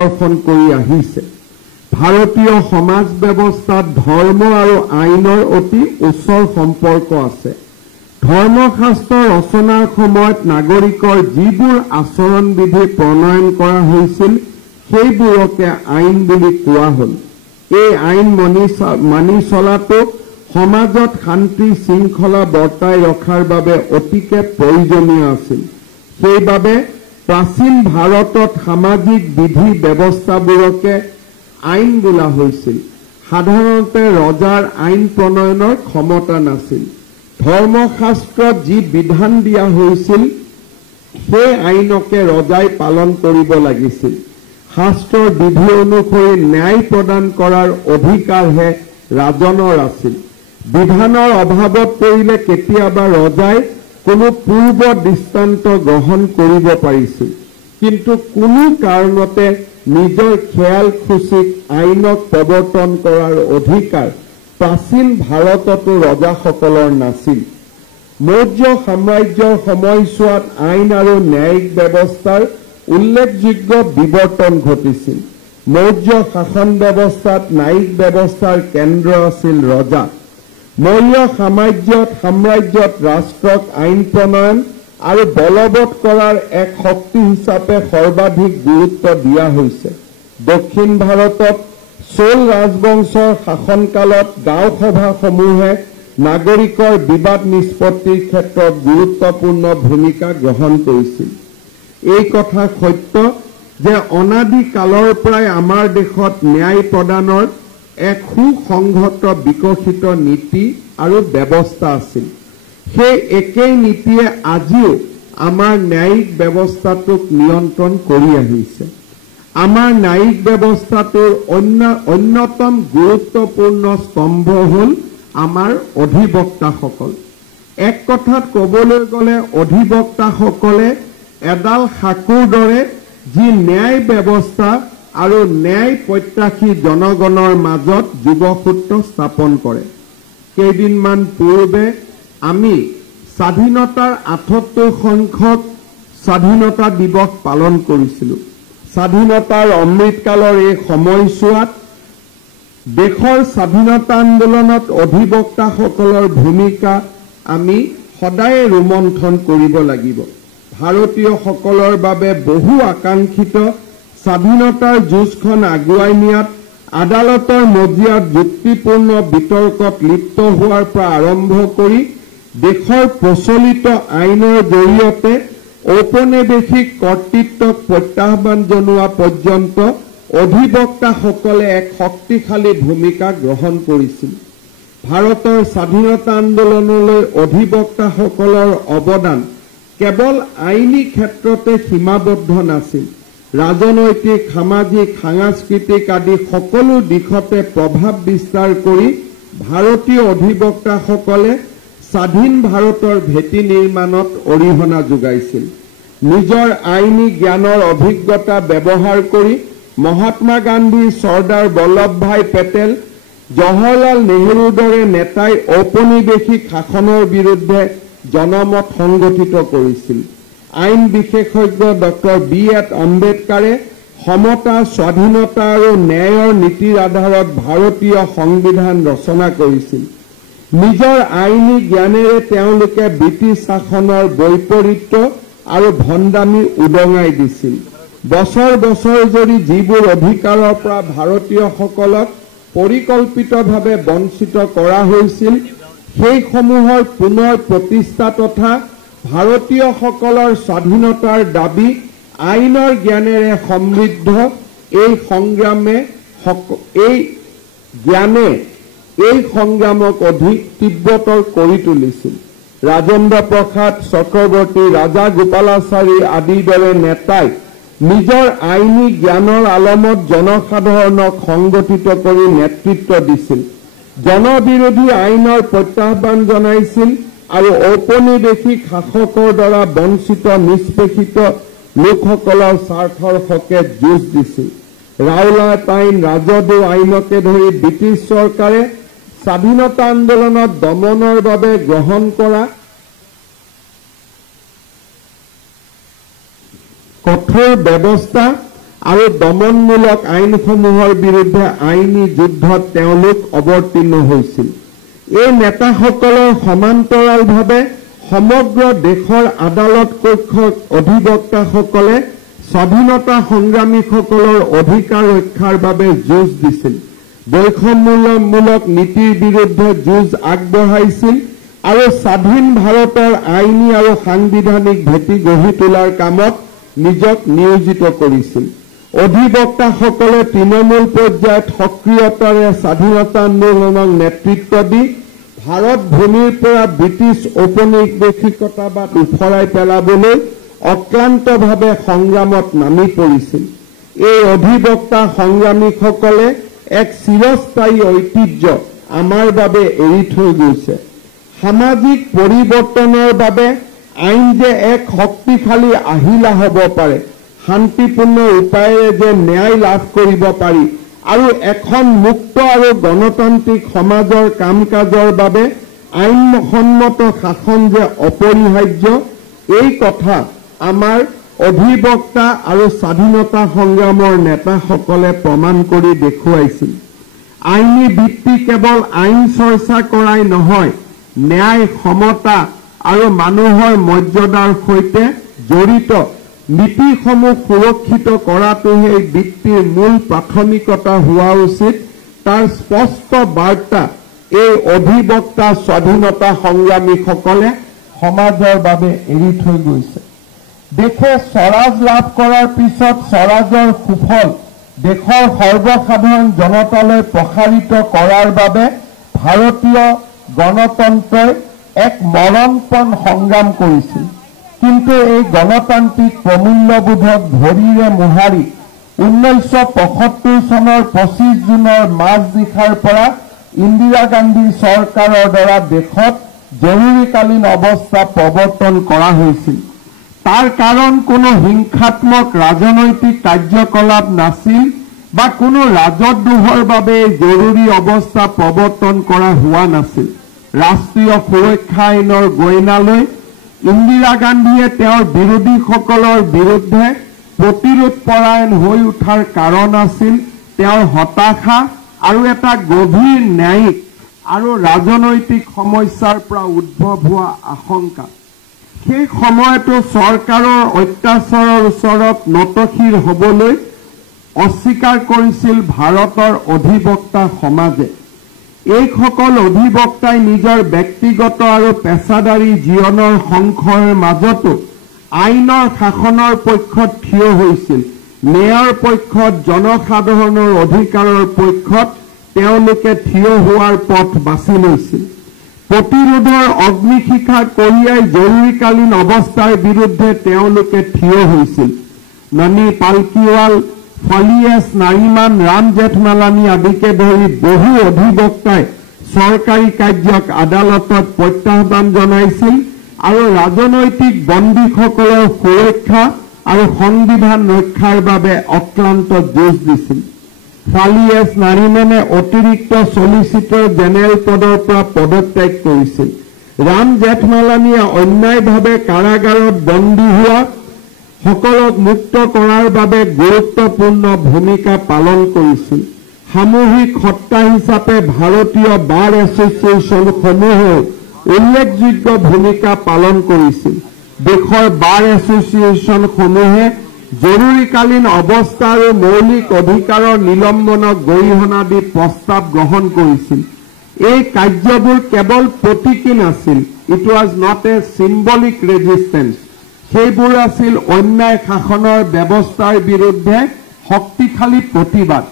দৰ্শন কৰি আহিছে। ভাৰতীয় সমাজ ব্যৱস্থাত ধৰ্ম আৰু আইনৰ অতি ওচৰ সম্পৰ্ক আছে। ধৰ্মশাস্ত্ৰ ৰচনাৰ সময়ত নাগৰিকৰ যিবোৰ আচৰণ বিধি প্ৰণয়ন কৰা হৈছিল সেইবোৰকে আইন বুলি কোৱা হ'ল। এই আইন মানি চলাটো সমাজত শান্তি শৃংখলা বৰ্তাই ৰখাৰ বাবে অতিকে প্ৰয়োজনীয় আছিল। সেইবাবে প্ৰাচীন ভাৰতত সামাজিক বিধি ব্যৱস্থাবোৰকে আইন বোলা হৈছিল। সাধাৰণতে ৰজাৰ আইন প্ৰণয়নৰ ক্ষমতা নাছিল। ধৰ্মশাস্ত্ৰত যি বিধান দিয়া হৈছিল সেই আইনকে ৰজাই পালন কৰিব লাগিছিল। শাস্ত্ৰৰ বিধি অনুসৰি ন্যায় প্ৰদান কৰাৰ অধিকাৰহে ৰাজনৰ আছিল। বিধানৰ অভাৱত পৰিলে কেতিয়াবা ৰজাই কোনো পূৰ্ব দৃষ্টান্ত গ্ৰহণ কৰিব পাৰিছিল, কিন্তু কোনো কাৰণতে নিজৰ খেয়াল খুচিক আইনক প্ৰৱৰ্তন কৰাৰ অধিকাৰ প্ৰাচীন ভাৰততো ৰজাসকলৰ নাছিল। মৌৰ্য সাম্ৰাজ্যৰ সময়ছোৱাত আইন আৰু ন্যায়িক ব্যৱস্থাৰ উল্লেখযোগ্য বিৱৰ্তন ঘটিছিল। মৌৰ্য শাসন ব্যৱস্থাত ন্যায়িক ব্যৱস্থাৰ কেন্দ্ৰ আছিল ৰজা। মৌৰ্য সাম্ৰাজ্যত ৰাষ্ট্ৰক আইন প্ৰণয়ন আৰু বলবৎ কৰাৰ এক শক্তি হিচাপে সৰ্বাধিক গুৰুত্ব দিয়া হৈছে। দক্ষিণ ভাৰতত চোল ৰাজবংশৰ শাসনকালত গাঁও সভাসমূহে নাগৰিকৰ বিবাদ নিষ্পত্তিৰ ক্ষেত্ৰত গুৰুত্বপূৰ্ণ ভূমিকা গ্ৰহণ কৰিছিল। এই কথা সত্য যে অনাদি কালৰ পৰাই আমাৰ দেশত ন্যায় প্ৰদানৰ এক সুসংহত বিকশিত নীতি আৰু ব্যৱস্থা আছিল। সেই একেই নীতিয়ে আজিও আমাৰ ন্যায়িক ব্যৱস্থাটোক নিয়ন্ত্ৰণ কৰি আহিছে। আমাৰ ন্যায়িক ব্যৱস্থাটোৰ অন্যতম গুৰুত্বপূৰ্ণ স্তম্ভ হ'ল আমাৰ অধিবক্তাসকল। এক কথাত ক'বলৈ গ'লে অধিবক্তাসকলে এডাল সাঁকোৰ দৰে যি ন্যায় ব্যৱস্থা আৰু ন্যায় প্ৰত্যাশী জনগণৰ মাজত যোগসূত্ৰ স্থাপন কৰে। কেইদিনমান পূৰ্বে আমি স্বাধীনতাৰ ৭৮ সংখ্যক স্বাধীনতা দিৱস পালন কৰিছিলোঁ। স্বাধীনতাৰ অমৃতকালৰ এই সময়ছোৱাত দেশৰ স্বাধীনতা আন্দোলনত অধিবক্তাসকলৰ ভূমিকা আমি সদায় ৰোমন্থন কৰিব লাগিব। ভাৰতীয়সকলৰ বাবে বহু আকাংক্ষিত স্বাধীনতাৰ যুঁজখন আগুৱাই নিয়াত আদালতৰ মজিয়াত যুক্তিপূৰ্ণ বিতৰ্কত লিপ্ত হোৱাৰ পৰা আৰম্ভ কৰি দেশৰ প্ৰচলিত আইনৰ জৰিয়তে ঔপনিৱেশিক কৰ্তৃত্বক প্ৰত্যাহ্বান জনোৱা পৰ্যন্ত অধিবক্তাসকলে এক শক্তিশালী ভূমিকা গ্ৰহণ কৰিছিল। ভাৰতৰ স্বাধীনতা আন্দোলনলৈ অধিবক্তাসকলৰ অৱদান কেৱল আইনী ক্ষেত্ৰতে সীমাবদ্ধ নাছিল। ৰাজনৈতিক, সামাজিক, সাংস্কৃতিক আদি সকলো দিশতে প্ৰভাৱ বিস্তাৰ কৰি ভাৰতীয় অধিবক্তাসকলে স্বাধীন ভাৰতৰ ভেটি নিৰ্মাণত অৰিহণা যোগাইছিল। নিজৰ আইনী জ্ঞানৰ অভিজ্ঞতা ব্যৱহাৰ কৰি মহাত্মা গান্ধী, চৰ্দাৰ বল্লভভাই পেটেল, জৱাহৰলাল নেহৰুৰ দৰে নেতাই ঔপনিৱেশিক শাসনৰ বিৰুদ্ধে জনমত সংগঠিত কৰিছিল। আইন বিশেষজ্ঞ ডক্টৰ বি.এড. আম্বেদকাৰে সমতা, স্বাধীনতা আৰু ন্যায়ৰ নীতিৰ আধাৰত ভাৰতীয় সংবিধান ৰচনা কৰিছিল। নিজৰ আইনী জ্ঞানেৰে তেওঁলোকে ব্ৰিটিছ শাসনৰ বৈপৰীত্য আৰু ভণ্ডামি উদঙাই দিছিল। বছৰ বছৰ ধৰি যিবোৰ অধিকাৰৰ পৰা ভাৰতীয়সকলক পৰিকল্পিতভাৱে বঞ্চিত কৰা হৈছিল সেইসমূহৰ পুনৰ প্ৰতিষ্ঠা তথা ভাৰতীয়সকলৰ স্বাধীনতাৰ দাবী আইনৰ জ্ঞানেৰে সমৃদ্ধ এই জ্ঞানে এই সংগ্ৰামক অধিক তীব্ৰতৰ কৰি তুলিছিল। ৰাজেন্দ্ৰ প্ৰসাদ চক্ৰৱৰ্তী, ৰাজা গোপালাচাৰী আদিৰ দৰে নেতাই নিজৰ আইনী জ্ঞানৰ আলমত জনসাধাৰণক সংগঠিত কৰি নেতৃত্ব দিছিল। জনবিৰোধী আইনৰ প্ৰত্যাহ্বান জনাইছিল আৰু ঔপনিৱেশিক শাসকৰ দ্বাৰা বঞ্চিত নিষ্পেষিত লোকসকলৰ স্বাৰ্থৰ হকে যুঁজ দিছিল। ৰাওলাট আইন, ৰাজদু আইনকে ধৰি ব্ৰিটিছ চৰকাৰে স্বাধীনতা আন্দোলনত দমনৰ বাবে গ্ৰহণ কৰা কঠোৰ ব্যৱস্থা আৰু দমনমূলক আইনসমূহৰ বিৰুদ্ধে আইনী যুদ্ধত তেওঁলোক অৱতীৰ্ণ হৈছিল। এই নেতাসকলৰ সমান্তৰালভাৱে সমগ্ৰ দেশৰ আদালত কক্ষৰ অধিবক্তাসকলে স্বাধীনতা সংগ্ৰামীসকলৰ অধিকাৰ ৰক্ষাৰ বাবে যুঁজ দিছিল, বৈষম্যমূলক নীতিৰ বিৰুদ্ধে যুঁজ আগবঢ়াইছিল আৰু স্বাধীন ভাৰতৰ আইনী আৰু সাংবিধানিক ভেটি গঢ়ি তোলাৰ কামত নিজক নিয়োজিত কৰিছিল। অধিবক্তাসকলে তৃণমূল পৰ্যায়ত সক্ৰিয়তাৰে স্বাধীনতা আন্দোলনক নেতৃত্ব দি ভাৰত ভূমিৰ পৰা ব্ৰিটিছ ঔপনিৱেশিকতাবাদ উফৰাই পেলাবলৈ অক্লান্তভাৱে সংগ্ৰামত নামি পৰিছিল। এই অধিবক্তা সংগ্ৰামীসকলে এক চিৰস্থায়ী ঐতিহ্য আমাৰ বাবে এৰি থৈ গৈছে। সামাজিক পৰিৱৰ্তনৰ বাবে আইন যে এক শক্তিশালী আহিলা হ'ব পাৰে, শান্তিপূৰ্ণ উপায়েৰে যে ন্যায় লাভ কৰিব পাৰি আৰু এখন মুক্ত আৰু গণতান্ত্ৰিক সমাজৰ কাম কাজৰ বাবে আইনসন্মত শাসন যে অপৰিহাৰ্য, এই কথা আমাৰ অধিবক্তা আৰু স্বাধীনতা সংগ্ৰামৰ নেতাসকলে প্ৰমাণ কৰি দেখুৱাইছিল। আইনী ভিত্তি কেৱল আইন চৰ্চা কৰাই নহয়, ন্যায়, সমতা আৰু মানুহৰ মৰ্যাদাৰ সৈতে জড়িত নীতিসমূহ সুৰক্ষিত কৰাটোহে এই ভিত্তিৰ মূল প্ৰাথমিকতা হোৱা উচিত। তাৰ স্পষ্ট বাৰ্তা এই অধিবক্তা স্বাধীনতা সংগ্ৰামীসকলে সমাজৰ বাবে এৰি থৈ গৈছে। দেশে স্বৰাজ লাভ কৰাৰ পিছত স্বৰাজৰ সুফল দেশৰ সৰ্বসাধাৰণ জনতালৈ প্ৰসাৰিত কৰাৰ বাবে ভাৰতীয় গণতন্ত্ৰই এক মৰণপণ সংগ্ৰাম কৰিছিল। কিন্তু এই গণতান্ত্ৰিক প্ৰমূল্যবোধক ভৰিৰে মোহাৰি 1975 চনৰ 25 জুনৰ মাজনিশাৰ পৰা ইন্দিৰা গান্ধী চৰকাৰৰ দ্বাৰা দেশত জৰুৰীকালীন অৱস্থা প্ৰৱৰ্তন কৰা হৈছিল। তাৰ কাৰণ কোনো হিংসাত্মক ৰাজনৈতিক কাৰ্যকলাপ নাছিল বা কোনো ৰাজদ্ৰোহৰ বাবে জৰুৰী অৱস্থা প্ৰৱৰ্তন কৰা হোৱা নাছিল। ৰাষ্ট্ৰীয় সুৰক্ষা আইনৰ গইনালৈ ইন্দিৰা গান্ধীয়ে তেওঁৰ বিৰোধীসকলৰ বিৰুদ্ধে প্ৰতিৰোধপৰায়ণ হৈ উঠাৰ কাৰণ আছিল তেওঁৰ হতাশা আৰু এটা গভীৰ ন্যায়িক আৰু ৰাজনৈতিক সমস্যাৰ পৰা উদ্ভৱ হোৱা আশংকা। সেই সময়তো চৰকাৰৰ অত্যাচাৰৰ ওচৰত নতশিৰ হ'বলৈ অস্বীকাৰ কৰিছিল ভাৰতৰ অধিবক্তা সমাজে। এইসকল অধিবক্তাই নিজৰ ব্যক্তিগত আৰু পেছাদাৰী জীৱনৰ সংশয়ৰ মাজতো আইনৰ শাসনৰ পক্ষত থিয় হৈছিল। ন্যায়ৰ পক্ষত, জনসাধাৰণৰ অধিকাৰৰ পক্ষত তেওঁলোকে থিয় হোৱাৰ পথ বাছি লৈছিল। প্ৰতিৰোধৰ অগ্নিশিখা কঢ়িয়াই জৰুৰীকালীন অৱস্থাৰ বিৰুদ্ধে তেওঁলোকে থিয় হৈছিল। ননী পালকিৱাল, ফলিয়াছ নাৰিমান, ৰাম জেঠমালানী আদিকে ধৰি বহু অধিবক্তাই চৰকাৰী কাৰ্যক আদালতত প্ৰত্যাহ্বান জনাইছিল আৰু ৰাজনৈতিক বন্দীসকলৰ সুৰক্ষা আৰু সংবিধান ৰক্ষাৰ বাবে অক্লান্ত যুঁজ দিছিল। ফালিয়াছ নাৰিমেনে অতিৰিক্ত চলিচিটৰ জেনেৰেল পদৰ পৰা পদত্যাগ কৰিছিল। ৰাম জেঠমালানীয়ে অন্যায়ভাৱে কাৰাগাৰত বন্দী হোৱা সকলক মুক্ত কৰাৰ বাবে গুৰুত্বপূৰ্ণ ভূমিকা পালন কৰিছিল। সামূহিক সত্তা হিচাপে ভাৰতীয় বাৰ এছ'চিয়েশ্যনসমূহেও উল্লেখযোগ্য ভূমিকা পালন কৰিছিল। দেশৰ বাৰ এছ'চিয়েশ্যনসমূহে জৰুৰীকালীন অৱস্থা আৰু মৌলিক অধিকাৰৰ নিলম্বনক গৰিহণা দি প্ৰস্তাৱ গ্ৰহণ কৰিছিল। এই কাৰ্যবোৰ কেৱল প্ৰতীকী নাছিল, it was not a symbolic resistance. সেইবোৰ আছিল অন্যায় শাসনৰ ব্যৱস্থাৰ বিৰুদ্ধে শক্তিশালী প্ৰতিবাদ।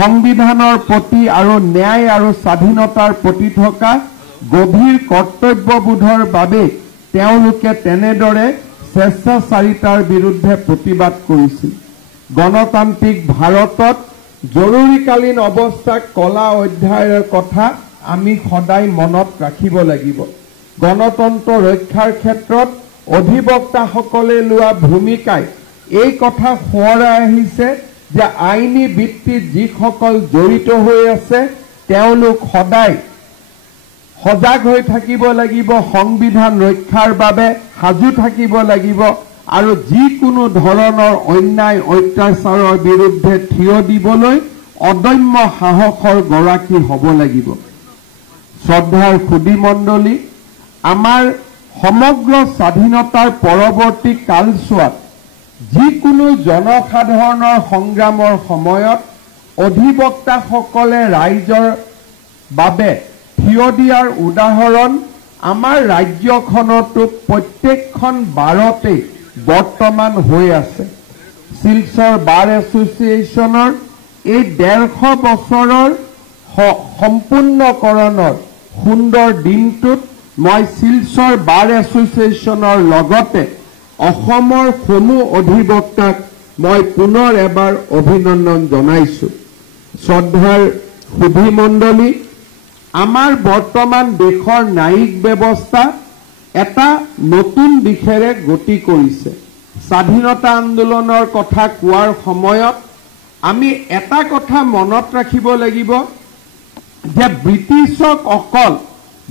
সংবিধানৰ প্ৰতি আৰু ন্যায় আৰু স্বাধীনতাৰ প্ৰতি থকা গভীৰ কৰ্তব্যবোধৰ বাবে তেওঁলোকে তেনেদৰে স্বেচ্ছাচাৰিতাৰ বিৰুদ্ধে প্ৰতিবাদ কৰিছিল। গণতান্ত্ৰিক ভাৰতত জৰুৰীকালীন অৱস্থাক কলা অধ্যায়ৰ কথা আমি সদায় মনত ৰাখিব লাগিব। গণতন্ত্ৰ ৰক্ষাৰ ক্ষেত্ৰত অধিবক্তাসকলে লোৱা ভূমিকাই এই কথা সোঁৱৰাই আহিছে যে আইনী ভিত্তিত যিসকল জড়িত হৈ আছে তেওঁলোক সদায় সজাগ হৈ থাকিব লাগিব, সংবিধান ৰক্ষাৰ বাবে সাজু থাকিব লাগিব আৰু যিকোনো ধৰণৰ অন্যায় অত্যাচাৰৰ বিৰুদ্ধে থিয় দিবলৈ অদম্য সাহসৰ গৰাকী হ'ব লাগিব। শ্ৰদ্ধাৰ সুধী মণ্ডলী, আমাৰ সমগ্ৰ স্বাধীনতাৰ পৰৱৰ্তী কালছোৱাত যিকোনো জনসাধাৰণৰ সংগ্ৰামৰ সময়ত অধিবক্তাসকলে ৰাইজৰ বাবে থিয় দিয়াৰ উদাহৰণ আমাৰ ৰাজ্যখনতো প্ৰত্যেকখন বাৰতে বৰ্তমান হৈ আছে। শিলচৰ বাৰ এছ'চিয়েশ্যনৰ এই 150 বছৰৰ সম্পূৰ্ণকৰণৰ সুন্দৰ দিনটোত মই শিলচৰ বাৰ এছ'চিয়েশ্যনৰ লগতে অসমৰ সমূহ অধিবক্তাক মই পুনৰ এবাৰ অভিনন্দন জনাইছোঁ। শ্ৰদ্ধাৰ সুধী মণ্ডলী, আমাৰ বৰ্তমান দেশৰ ন্যায়িক ব্যৱস্থা এটা নতুন দিশেৰে গতি কৰিছে। স্বাধীনতা আন্দোলনৰ কথা কোৱাৰ সময়ত আমি এটা কথা মনত ৰাখিব লাগিব যে ব্ৰিটিছক অকল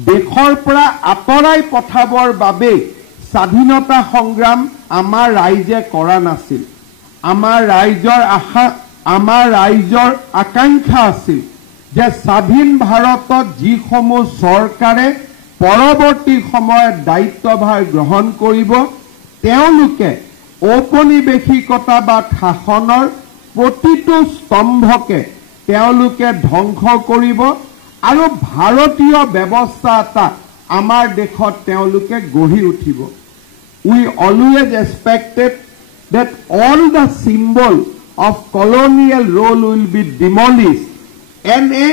দেশৰ পৰা আঁতৰাই পঠাবৰ বাবে স্বাধীনতা সংগ্ৰাম আমাৰ ৰাইজে কৰা নাছিল। আমাৰ ৰাইজৰ আকাংক্ষা আছিল যে স্বাধীন ভাৰতত যিসমূহ চৰকাৰে পৰৱৰ্তী সময়ত দায়িত্বভাৰ গ্ৰহণ কৰিব, তেওঁলোকে ঔপনিৱেশিকতা বা শাসনৰ প্ৰতিটো স্তম্ভকে তেওঁলোকে ধ্বংস কৰিব আৰু ভাৰতীয় ব্যৱস্থা এটা আমাৰ দেশত তেওঁলোকে গঢ়ি উঠিব। We always expected that all the symbol of colonial rule will be demolished and a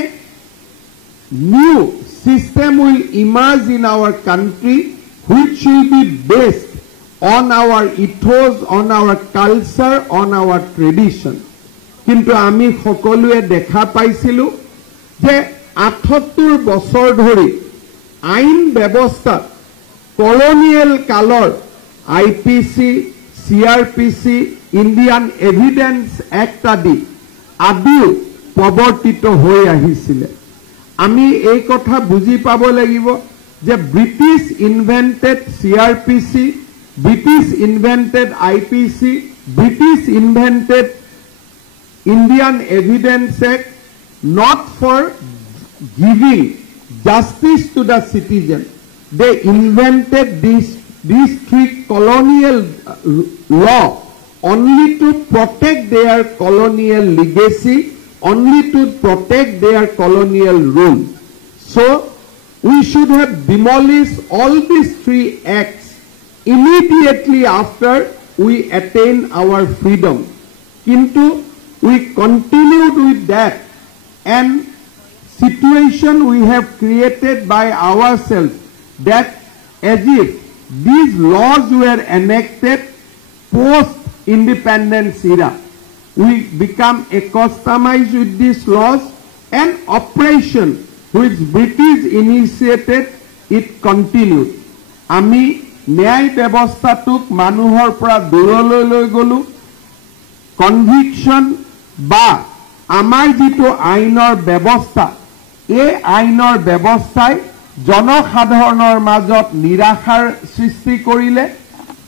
new system will emerge in our country which will be based on our ethos, on our culture, on our tradition. কিন্তু আমি সকলোৱে দেখা পাইছিলোঁ যে ৭৮ বছৰ ধৰি আইন ব্যৱস্থা কলনিয়েল কালৰ IPC, CRPC, Indian evidence act আদিও প্ৰৱৰ্তিত হৈ আহিছিলে। আমি এই কথা বুজি পাব লাগিব যে British invented CRPC, British invented IPC, British invented Indian Evidence Act not for giving justice to the citizen. They invented these three colonial law only to protect their colonial legacy, only to protect their colonial rule. So we should have demolished all these three acts immediately after we attain our freedom. Kintu we continued with that, and situation we have created by ourselves that as if these laws were enacted post-independence era. We become accustomed with these laws, and operation which British initiated, it continued. Ami ন্যায় ব্যৱস্থাটোক মানুহৰ পৰা দূৰলৈ লৈ গলো। Conviction বা আমাৰ যিটো আইনৰ ব্যৱস্থা, এই আইনৰ ব্যৱস্থাই জনসাধাৰণৰ মাজত নিৰাশাৰ সৃষ্টি কৰিলে।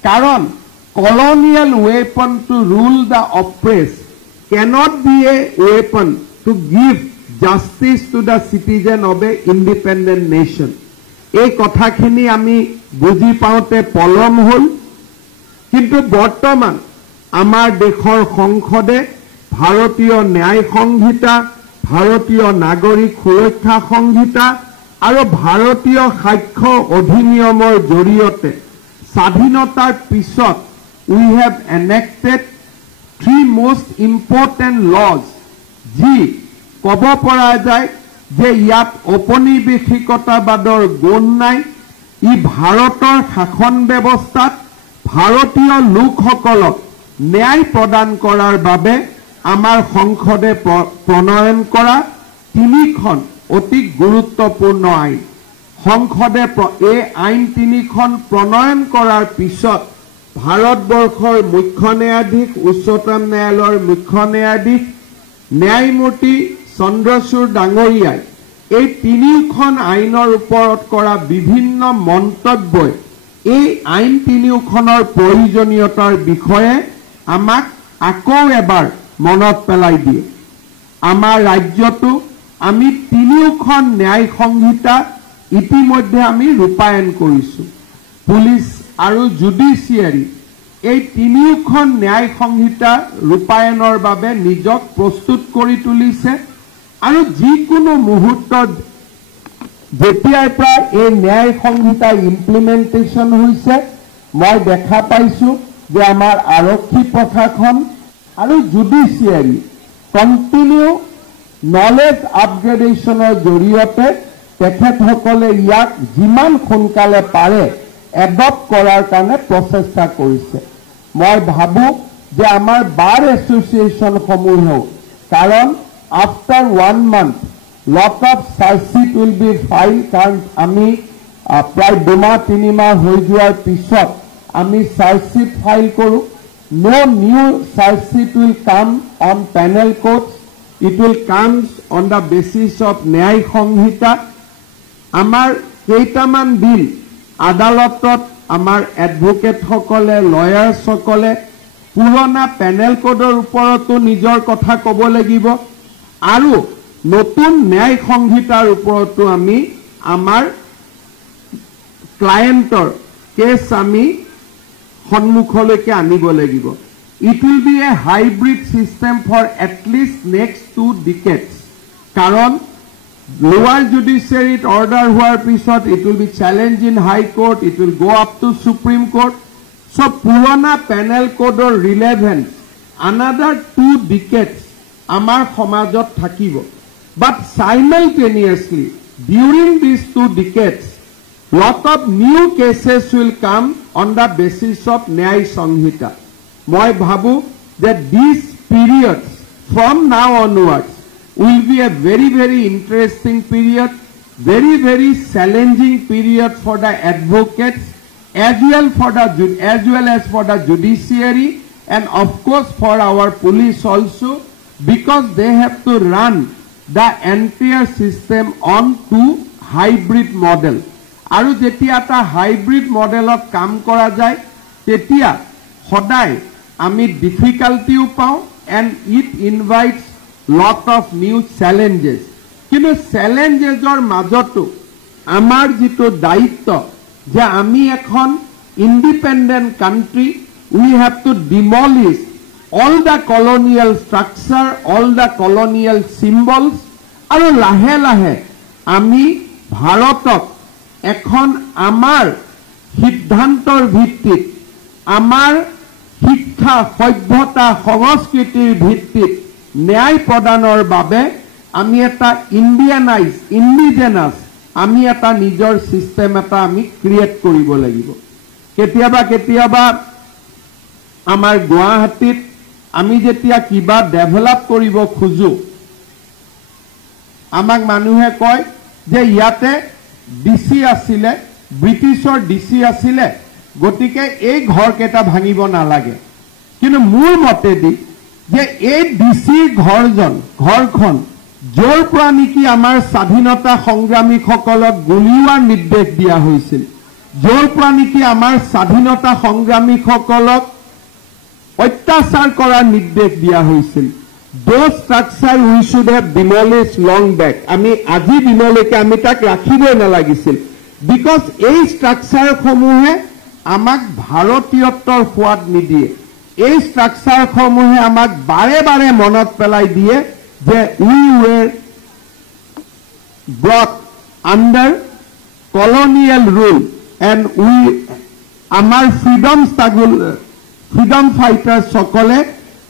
কাৰণ colonial weapon to rule the oppressed cannot be a weapon to give justice to the citizen of a independent nation. এই কথাখিনি আমি বুজি পাওঁতে পলম হ'ল, কিন্তু বৰ্তমান আমাৰ দেশৰ সংসদে ভাৰতীয় ন্যায় সংহিতা, ভাৰতীয় নাগৰিক সুৰক্ষা সংহিতা আৰু ভাৰতীয় সাক্ষ্য অধিনিয়মৰ জৰিয়তে স্বাধীনতাৰ পিছত we have enacted three most important laws যি ক'ব পৰা যায় যে ইয়াত ঔপনিৱেশিকতাবাদৰ গুণ নাই। ই ভাৰতৰ শাসন ব্যৱস্থাত ভাৰতীয় লোকসকলক ন্যায় প্ৰদান কৰাৰ বাবে আমাৰ সংসদে প্ৰণয়ন কৰা তিনিখন অতি গুৰুত্বপূৰ্ণ আইন। সংসদে এই আইন তিনিখন প্ৰণয়ন কৰাৰ পিছত ভাৰতবৰ্ষৰ মুখ্য ন্যায়াধীশ, উচ্চতম ন্যায়ালয়ৰ মুখ্য ন্যায়াধীশ ন্যায়মূৰ্তি চন্দ্ৰচূড় ডাঙৰীয়াই এই তিনিখন আইনৰ ওপৰত কৰা বিভিন্ন মন্তব্যই এই আইন তিনিওখনৰ প্ৰয়োজনীয়তাৰ বিষয়ে আমাক আকৌ এবাৰ মনত পেলাই দিয়ে আমাৰ ৰাজ্যটো আমি তিনিওখন ন্যায় সংহিতা ইতিমধ্যে আমি ৰূপায়ণ কৰিছো পুলিচ আৰু জুডিচিয়াৰী এই তিনিওখন ন্যায় সংহিতা ৰূপায়ণৰ বাবে নিজক প্ৰস্তুত কৰি তুলিছে আৰু যিকোনো মুহূৰ্তত যেতিয়াৰ পৰা এই ন্যায় সংহিতা ইমপ্লিমেন্টেশ্যন হৈছে মই দেখা পাইছো যে আমাৰ আৰক্ষী প্ৰশাসন আৰু জুডিচিয়াৰী কন্টিনিউ নলেজ আপগ্ৰেডেশ্যনৰ জৰিয়তে তেখেতসকলে ইয়াক যিমান সোনকালে পাৰে এডপ্ট কৰাৰ কাৰণে প্ৰচেষ্টা কৰিছে মই ভাবো যে আমাৰ বাৰ এছ'চিয়েশ্যন সমূহেও কাৰণ after 1 month lot of charge sheet will be filed কাৰণ আমি প্ৰায় 2-3 মাহ হৈ যোৱাৰ পিছত আমি charge sheet file কৰো no new charge sheet will come on penal codes it will comes on the basis of ন্যায় সংহিতা আমাৰ কেইটামান বিল আদালতত আমাৰ এডভোকেট সকলে লয়াৰ্ছ সকলে পুৰণা পেনেল কোডৰ ওপৰতো নিজৰ কথা ক'ব লাগিব আৰু নতুন ন্যায় সংহিতাৰ ওপৰতো আমি আমাৰ ক্লায়েন্টৰ কেছ আমি সন্মুখলৈকে আনিব লাগিব it will be a hybrid system for at least next 2 decades কাৰণ lower judiciary order হোৱাৰ পিছত it will be challenged in high court it will go up to supreme court so পুৰণা পেনেল কোডৰ relevance another 2 decades আমাৰ সমাজত থাকিব but simultaneously during these 2 decades lot of new cases will come on the basis of ন্যায় সংহিতা মই ভাবো that these periods from now onwards will be a very interesting period very challenging period for the advocates as well as for the judiciary and of course for our police also because they have to run the entire system on to hybrid model আৰু যেতিয়া এটা hybrid মডেলত কাম কৰা যায় তেতিয়া সদায় আমি ডিফিকাল্টিও পাওঁ and it invites lot of new challenges কিন্তু চ্যালেঞ্জেছৰ মাজতো আমাৰ যেটো দায়িত্ব যে আমি এখন independent country we have to demolish all the colonial structure all the colonial symbols আৰু লাহে লাহে আমি ভাৰতক এখন আমাৰ সিদ্ধান্তৰ ভিত্তিত আমাৰ শিক্ষা সভ্যতা সংস্কৃতিৰ ভিত্তিত ন্যায় প্ৰদানৰ বাবে আমি এটা ইন্ডিজেনাস আমি এটা নিজৰ সিস্টেম এটা আমি ক্ৰিয়েট কৰিব লাগিব কেতিয়াবা আমাৰ গুৱাহাটীত আমি যেতিয়া কিবা ডেভেলপ কৰিব খুজো আমাক মানুহে কয় যে ইয়াতে ডিসি আছিলে ব্ৰিটিছৰ ডিসি আছিলে গতিকে এই ঘৰকেটা ভাঙিব নালাগে কিন্তু মোৰ মতেদি যে এই ডিসি ঘৰখন জোৰ পৰা নেকি আমাৰ স্বাধীনতা সংগ্ৰামীসকলক গুলিওৱাৰ নিৰ্দেশ দিয়া হৈছিল জোৰ পৰা নেকি আমাৰ স্বাধীনতা সংগ্ৰামীসকলক অত্যাচাৰ কৰাৰ নিৰ্দেশ দিয়া হৈছিল those structure we should have demolished long back আমি আজি দিনলৈকে আমি তাক ৰাখিবই নালাগিছিল because এই structure সমূহে আমাক ভাৰতীয়ত্বৰ সোৱাদ নিদিয়ে এই structure সমূহে আমাক বাৰে মনত পেলাই দিয়ে যে we were brought under colonial rule and we আমাৰ freedom fighters সকলে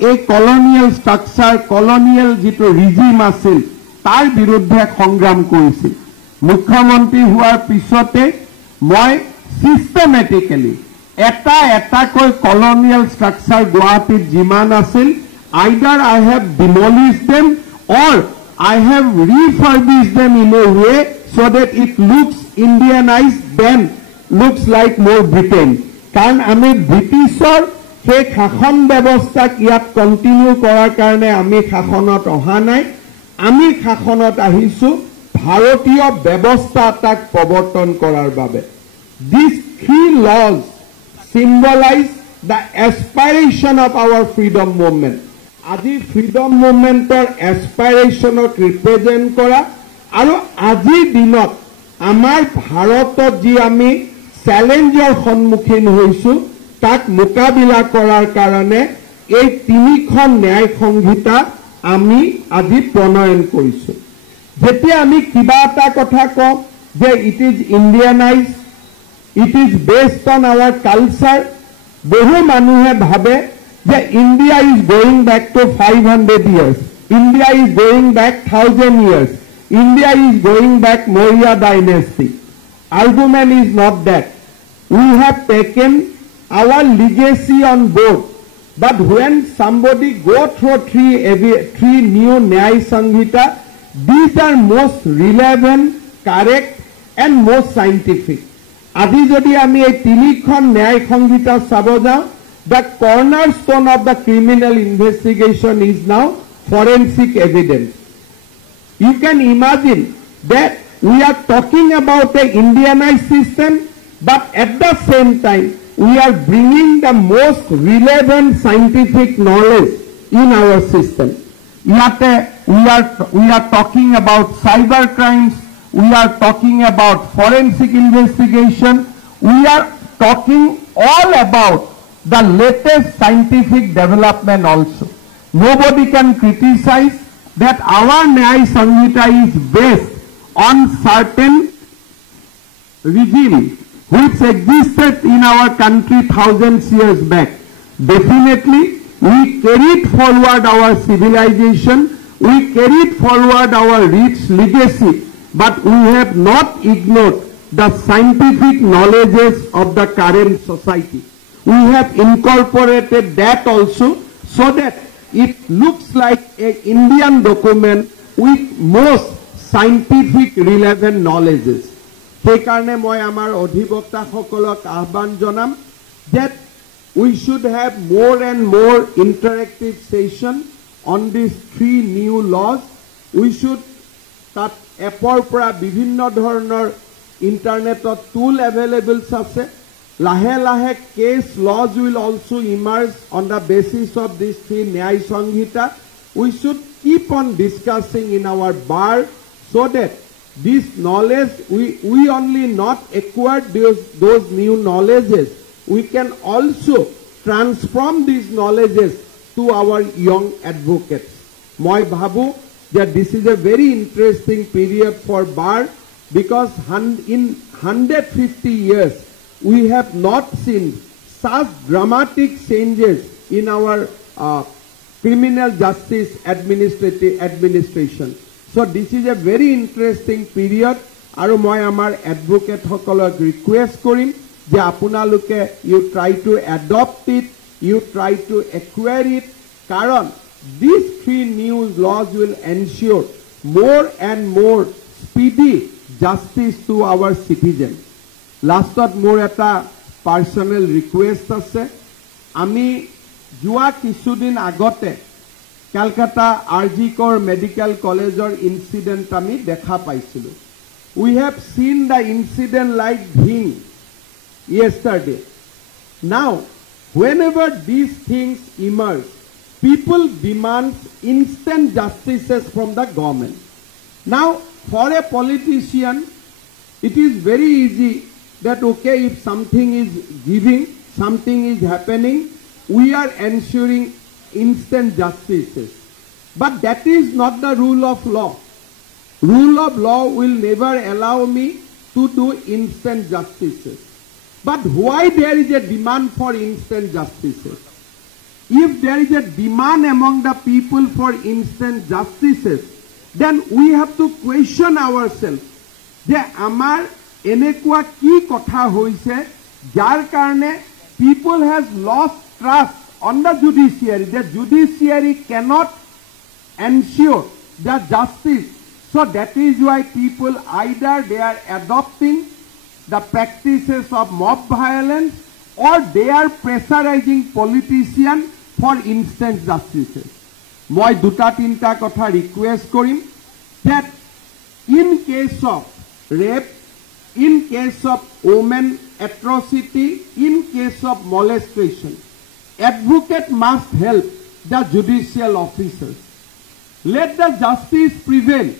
এই colonial structure colonial যেটো regime আছিল তাৰ বিৰুদ্ধে সংগ্ৰাম কৰিছিল মুখ্যমন্ত্ৰী হোৱাৰ পিছতে মই systematically এটা কৈ colonial structure গুৱাহাটীত যিমান আছিল either I have demolished them or I have refurbished them in a way so that it looks Indianized then looks like more Britain কাৰণ আমি ব্ৰিটিছৰ সেই শাসন ব্যৱস্থাক ইয়াত কন্টিনিউ কৰাৰ কাৰণে আমি শাসনত অহা নাই আমি শাসনত আহিছো ভাৰতীয় ব্যৱস্থা তাক প্ৰৱৰ্তন কৰাৰ বাবে this three laws symbolize the aspiration of our freedom movement. আজি freedom movementor aspiration represent কৰা আৰু আজিৰ দিনত আমাৰ ভাৰতত যি আমি চ্যালেঞ্জৰ সন্মুখীন হৈছো তাক মোকাবিলা কৰাৰ কাৰণে এই তিনিখন ন্যায় সংহিতা আমি আজি প্ৰণয়ন কৰিছো। যেতিয়া আমি কিবা এটা কথা কওঁ যে it is Indianise, it is based on our culture, বহু মানুহে ভাবে যে India is going back to 500 years, India is going back 1000 years, India is going back Maurya dynasty. Argument is not that. We have taken our legacy on board, but when somebody go through three new Nyaya Sanghita, these are most relevant, correct and most scientific. আজি যদি আমি এই তিনিখন ন্যায় সংহিতা চাব যাওঁ, the cornerstone of the criminal investigation is now forensic evidence. You can imagine that we are talking about an Indianized system, but at the same time we are bringing the most relevant scientific knowledge in our system. We are talking about cyber crimes, we are talking about forensic investigation, we are talking all about the latest scientific development also. Nobody can criticize that our Nyaya Sanghita is based on certain regime which existed in our country thousands years back. Definitely, we carried forward our civilization, we carried forward our rich legacy, but we have not ignored the scientific knowledges of the current society. We have incorporated that also so that it looks like an Indian document with most scientific relevant knowledges. সেইকাৰণে মই আমাৰ অধিবক্তাসকলক আহ্বান জনাম that we should have more and more interactive session on these three new laws. We should তাত এপৰ পৰা বিভিন্ন ধৰণৰ ইণ্টাৰনেটত টুল এভেইলেবলছ আছে। লাহে লাহে case laws will also emerge on the basis of these three Nyaya Sanghita. We should keep on discussing in our bar so that this knowledge, we only not acquire those new knowledges, we can also transform these knowledges to our young advocates. Moi bhabu that this is a very interesting period for bar because in 150 years we have not seen such dramatic changes in our criminal justice administration. So this is a very interesting period. Aru moi amar advocate hokolok request korim je apunaloke you try to adopt it, you try to acquire it, karon these three new laws will ensure more and more speedy justice to our citizens. Lastot more eta personal request ase, ami jua kisudin agote Calcutta RG Kor Medical College or incident ami dekha paisilu. We have seen the incident like Dhing yesterday. Now, whenever these things emerge, people demand instant justices from the government. Now, for a politician, it is very easy that okay, if something is giving, something is happening, we are ensuring instant justices. But that is not the rule of law. Rule of law will never allow me to do instant justices. But why there is a demand for instant justices? If there is a demand among the people for instant justices, then we have to question ourselves. Je amar enekwa ki kotha hoise jar karone people has lost trust on the judiciary. The judiciary cannot ensure the justice. So that is why people either they are adopting the practices of mob violence or they are pressurizing politicians for instant justices. Moi duta tinta kotha request korim that in case of rape, in case of women atrocity in case of molestation, advocate must help the judicial officers. Let the justice prevail,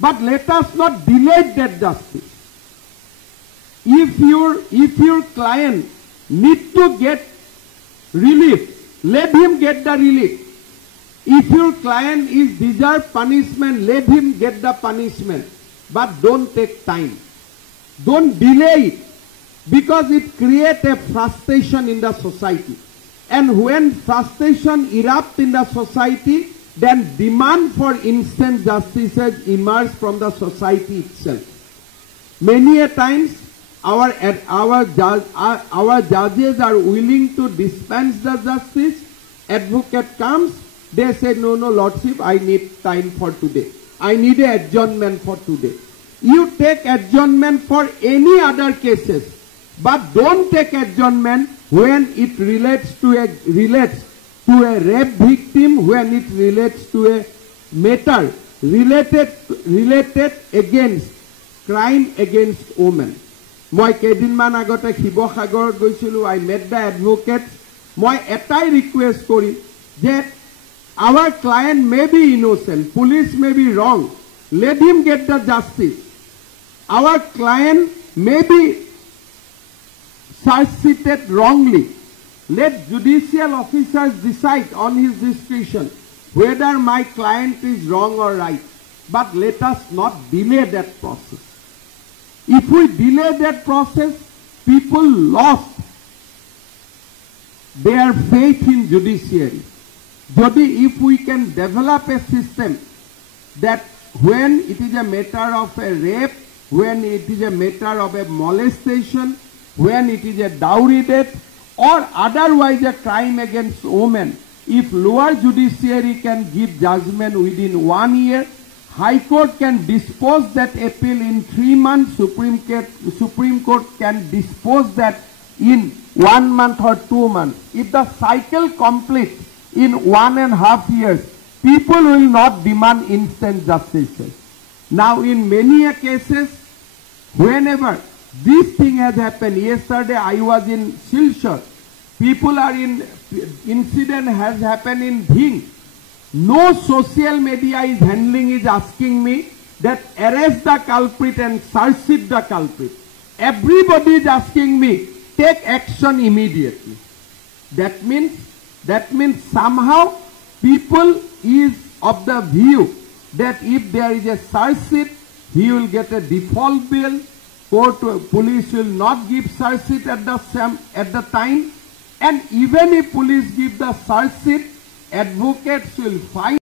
but let us not delay that justice. If your client need to get relief, let him get the relief. If your client is deserve punishment, let him get the punishment. But don't take time. Don't delay it, because it creates a frustration in the society. And when frustration erupts in the society, then demand for instant justice emerge from the society itself. Many a times, our judges are willing to dispense the justice. Advocate comes, they say, no, Lordship, I need time for today. I need an adjournment for today. You take adjournment for any other cases, but don't take adjournment when it relates to a rape victim, when it relates to a matter related against crime against women. Moi কেইদিনমান আগতে শিৱসাগৰত গৈছিলো. I met the advocate. মই এটাই request করি যে our client may be innocent, police may be wrong, let him get the justice. Our client may be charge-sheeted wrongly. Let judicial officers decide on his discretion whether my client is wrong or right. But let us not delay that process. If we delay that process, people lost their faith in judiciary. If we can develop a system that when it is a matter of a rape, when it is a matter of a molestation, when it is a dowry death, or otherwise a crime against women, if lower judiciary can give judgment within 1 year, High Court can dispose that appeal in 3 months, Supreme Court can dispose that in 1 month or 2 months. If the cycle completes in 1.5 years, people will not demand instant justice. Now in many cases, whenever this thing has happened, yesterday I was in Silchar, people are in, incident has happened in Bhing. No social media is handling, is asking me that arrest the culprit and search the culprit. Everybody is asking me, take action immediately. That means somehow people is of the view that if there is a search sheet, he will get a default bill. Police will not give search sheet at the time, and even if police give the search sheet, advocates will find